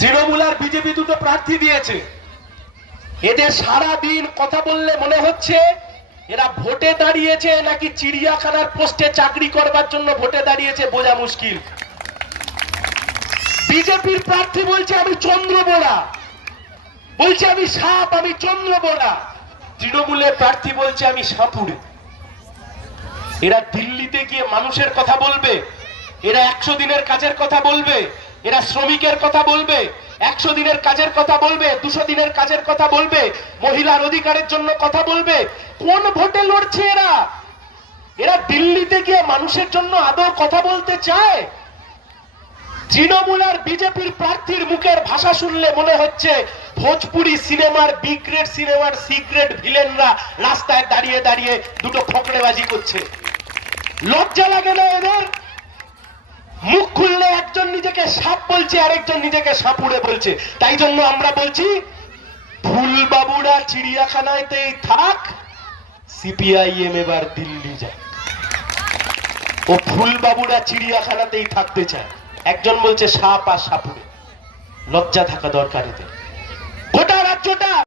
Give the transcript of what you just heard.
তৃণমূল আর BJP দুটো প্রার্থী দিয়েছে এদের সারা দিন কথা বললে মনে হচ্ছে এরা ভোটে দাঁড়িয়েছে নাকি চিড়িয়াখানার পোস্টে চাকরি করবার জন্য ভোটে দাঁড়িয়েছে বোঝা মুশকিল বিজেপির প্রার্থী বলছে আমি চন্দ্র বোড়া বলছে আমি সাপ আমি চন্দ্র বোড়া তৃণমূলের প্রার্থী বলছে আমি সাপুরে এরা দিল্লিতে গিয়ে মানুষের কথা বলবে এরা একশো দিনের কাজের কথা বলবে এরা শ্রমিকের কথা বলবে একশো দিনের কাজের কথা বলবে দুশো দিনের কাজের কথা বলবে মহিলার অধিকারের জন্য কথা বলবে কোন ভোটে লড়ছে এরা এরা দিল্লিতে গিয়ে মানুষের জন্য আদৌ কথা বলতে চায় তৃণমূল আর বিজেপির প্রার্থীর মুখের ভাষা শুনলে মনে হচ্ছে ভোজপুরি সিনেমার বিগ্রেট সিনেমার সিগ্রেট ভিলেনরা রাস্তায় দাঁড়িয়ে দাঁড়িয়ে দুটো ফকড়েবাজি করছে লজ্জা লাগে না এদের নিজেকে সাপ বলছে আরেকজন নিজেকে সাপুড়ে বলছে তাই জন্য আমরা বলছি ভুল বাবুরা চিড়িয়াখানাতেই থাক সিপিআইএম এবার দিল্লি যায় ও ফুলবাবুরা চিড়িয়াখানাতেই থাকতে চায় একজন বলছে সাপ আর সাপুড়ে লজ্জা থাকা দরকার এদের